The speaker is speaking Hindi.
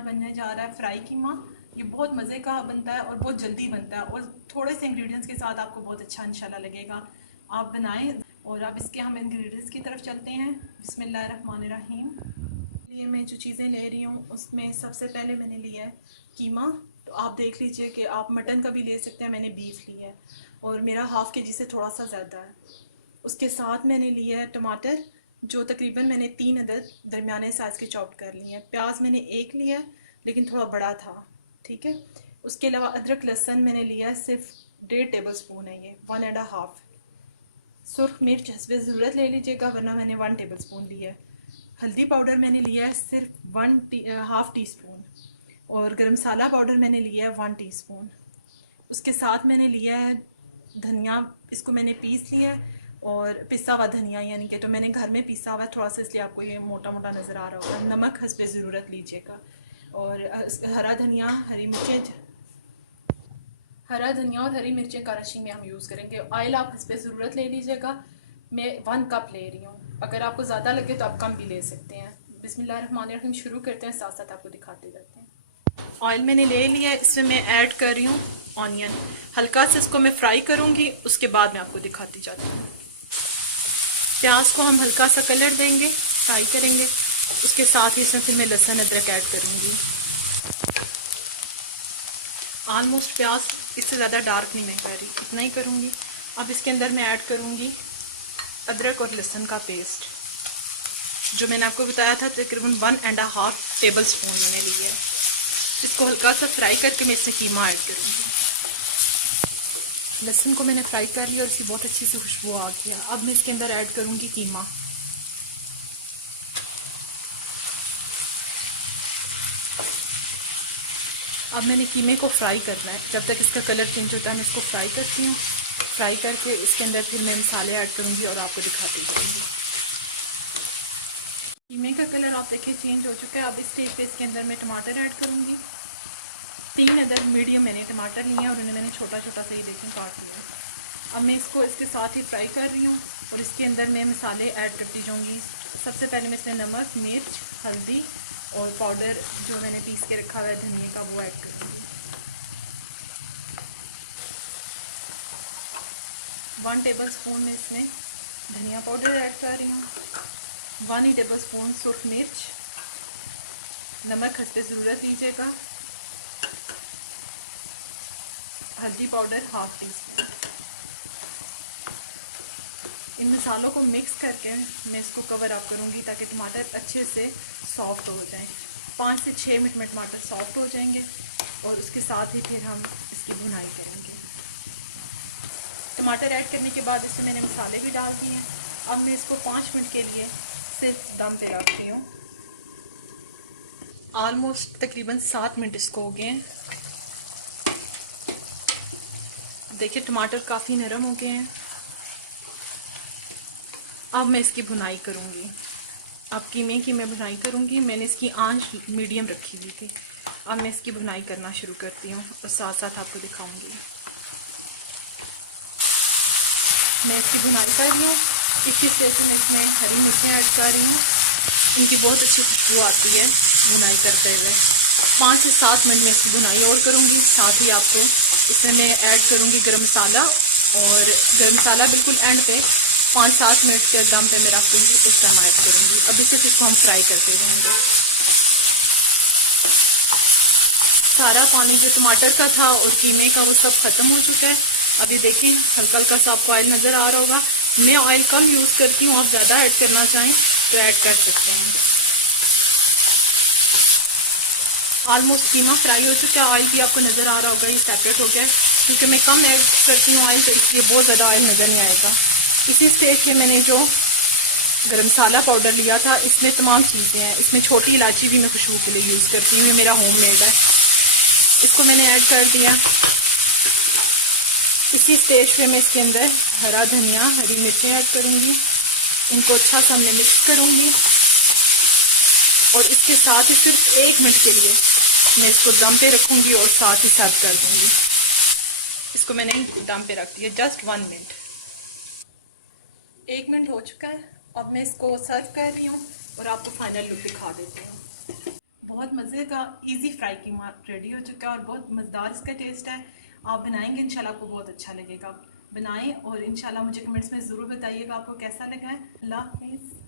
आज बनने जा रहा है फ्राई कीमा। ये बहुत मज़े का बनता है और बहुत जल्दी बनता है और थोड़े से इंग्रेडिएंट्स के साथ आपको बहुत अच्छा इंशाल्लाह लगेगा। आप बनाएं। और अब इसके हम इंग्रेडिएंट्स की तरफ चलते हैं। बिस्मिल्लाहिर्रहमानिर्रहीम। लिए मैं जो चीज़ें ले रही हूँ उसमें सबसे पहले मैंने लिया है कीमा। तो आप देख लीजिए कि आप मटन का भी ले सकते हैं, मैंने बीफ लिया है और मेरा हाफ़ के जी से थोड़ा सा ज़्यादा है। उसके साथ मैंने लिया है टमाटर, जो तकरीबन मैंने 3 अदद दरमियाने साइज़ के चॉप कर लिए हैं। प्याज मैंने एक लिया है लेकिन थोड़ा बड़ा था, ठीक है। उसके अलावा अदरक लहसुन मैंने लिया है, सिर्फ 1.5 टेबल स्पून है, ये 1.5। सुर्ख मिर्च हस्बे ज़रूरत ले लीजिएगा, वरना मैंने 1 टेबल स्पून लिया है। हल्दी पाउडर मैंने लिया है सिर्फ हाफ़ टी स्पून और गरम मसाला पाउडर मैंने लिया है 1 टीस्पून। उसके साथ मैंने लिया है धनिया, इसको मैंने पीस लिया है और पिसा हुआ धनिया, यानी कि तो मैंने घर में पीसा हुआ है थोड़ा सा, इसलिए आपको ये मोटा मोटा नज़र आ रहा होगा। नमक हस्बे ज़रूरत लीजिएगा और हरा धनिया, हरा धनिया और हरी मिर्चें कारशी में हम यूज़ करेंगे। ऑयल आप हस्बे ज़रूरत ले लीजिएगा। मैं 1 कप ले रही हूँ, अगर आपको ज़्यादा लगे तो आप कम भी ले सकते हैं। बिस्मिल्लाहिर्रहमानिर्रहीम शुरू करते हैं, साथ साथ आपको दिखाते जाते हैं। ऑयल मैंने ले लिया है, इसमें मैं ऐड कर रही हूँ ऑनियन। हल्का से इसको मैं फ्राई करूँगी, उसके बाद मैं आपको दिखाती जाती हूँ। प्याज को हम हल्का सा कलर देंगे, फ्राई करेंगे। उसके साथ ही इसमें फिर मैं लहसुन अदरक ऐड करूँगी। ऑलमोस्ट प्याज इससे ज़्यादा डार्क नहीं मैं कर रही, इतना ही करूँगी। अब इसके अंदर मैं ऐड करूँगी अदरक और लहसुन का पेस्ट, जो मैंने आपको बताया था तकरीबन 1.5 टेबल स्पून मैंने लिया है। इसको हल्का सा फ्राई करके मैं इसमें कीमा ऐड करूँगी। लहसुन को मैंने फ्राई कर लिया और इसकी बहुत अच्छी सी खुशबू आ गई है। अब मैं इसके अंदर ऐड करूँगी कीमा। अब मैंने कीमे को फ्राई करना है, जब तक इसका कलर चेंज होता है मैं इसको फ्राई करती हूँ। फ्राई करके इसके अंदर फिर मैं मसाले ऐड करूँगी और आपको दिखाती जाऊँगी। कीमे का कलर आप देखिए चेंज हो चुका है। अब इस स्टेज पे इसके अंदर मैं टमाटर ऐड करूँगी। 3 अदर मीडियम मैंने टमाटर लिए हैं और उन्हें मैंने छोटा छोटा सा ही देखें काट लिया। अब मैं इसको इसके साथ ही फ्राई कर रही हूँ और इसके अंदर मैं मसाले ऐड करती जाऊँगी। सबसे पहले मैं इसमें नमक, मिर्च, हल्दी और पाउडर जो मैंने पीस के रखा हुआ है धनिया का, वो ऐड करूँगी। 1 टेबल स्पून में इसमें धनिया पाउडर ऐड कर रही हूँ। 1 टेबल स्पून सूख मिर्च, नमक हस्बे ज़रूरत लीजिएगा, हल्दी पाउडर हाफ टी स्पून। इन मसालों को मिक्स करके मैं इसको कवर अप करूँगी ताकि टमाटर अच्छे से सॉफ्ट हो जाएं। 5 से 6 मिनट में टमाटर सॉफ्ट हो जाएंगे और उसके साथ ही फिर हम इसकी भुनाई करेंगे। टमाटर ऐड करने के बाद इसमें मैंने मसाले भी डाल दिए हैं। अब मैं इसको 5 मिनट के लिए सिर्फ दम पे रखती हूँ। ऑलमोस्ट तकरीबन 7 मिनट इसको हो गए हैं। देखिए टमाटर काफ़ी नरम हो गए हैं। अब मैं इसकी भुनाई करूँगी। अब कीमे की मैं भुनाई करूँगी। मैंने इसकी आंच मीडियम रखी हुई थी। अब मैं इसकी भुनाई करना शुरू करती हूँ और साथ साथ आपको दिखाऊँगी। मैं इसकी भुनाई कर रही हूँ। इसी स्टेज में इसमें हरी मिर्चें ऐड कर रही हूँ, इनकी बहुत अच्छी खुशबू आती है भुनाई करते हुए। 5 से 7 मिनट में इसकी भुनाई और करूँगी। साथ ही आपको इसमें मैं ऐड करूँगी गरम मसाला, और गरम मसाला बिल्कुल एंड पे 5-7 मिनट के दम पे मैं रख दूँगी, उस टाइम ऐड करूँगी। अभी सिर्फ इसको हम फ्राई करते रहेंगे। सारा पानी जो टमाटर का था और कीमे का वो सब ख़त्म हो चुका है। अभी देखिए हल्का हल्का सा आपको ऑयल नज़र आ रहा होगा। मैं ऑयल कम यूज़ करती हूँ, आप ज़्यादा ऐड करना चाहें तो ऐड कर सकते हैं। ऑलमोस्ट कीमा फ्राई हो चुका है। ऑयल भी आपको नज़र आ रहा होगा, ये सेपरेट हो गया है। क्योंकि मैं कम ऐड करती हूँ ऑयल, तो इसलिए बहुत ज़्यादा ऑयल नज़र नहीं आएगा। इसी स्टेज पे मैंने जो गरम मसाला पाउडर लिया था, इसमें तमाम चीज़ें हैं। इसमें छोटी इलायची भी मैं खुशबू के लिए यूज़ करती हूँ, ये मेरा होममेड है। इसको मैंने ऐड कर दिया। इसी स्टेज पे मैं इसके अंदर हरा धनिया, हरी मिर्चें ऐड करूँगी। इनको अच्छा सा मैं मिक्स करूँगी और इसके साथ ही सिर्फ 1 मिनट के लिए मैं इसको दम पे रखूँगी और साथ ही सर्व कर दूँगी। इसको मैंने दम पे रख दिया, जस्ट 1 मिनट। 1 मिनट हो चुका है। अब मैं इसको सर्व कर रही हूँ और आपको फाइनल लुक दिखा देती हूँ। बहुत मज़े का इजी फ्राई कीमा रेडी हो चुका है और बहुत मज़ेदार इसका टेस्ट है। आप बनाएंगे इंशाल्लाह आपको बहुत अच्छा लगेगा। बनाएं और इंशाल्लाह मुझे कमेंट्स में ज़रूर बताइएगा आपको कैसा लगा है। अल्लाह हाफिज़।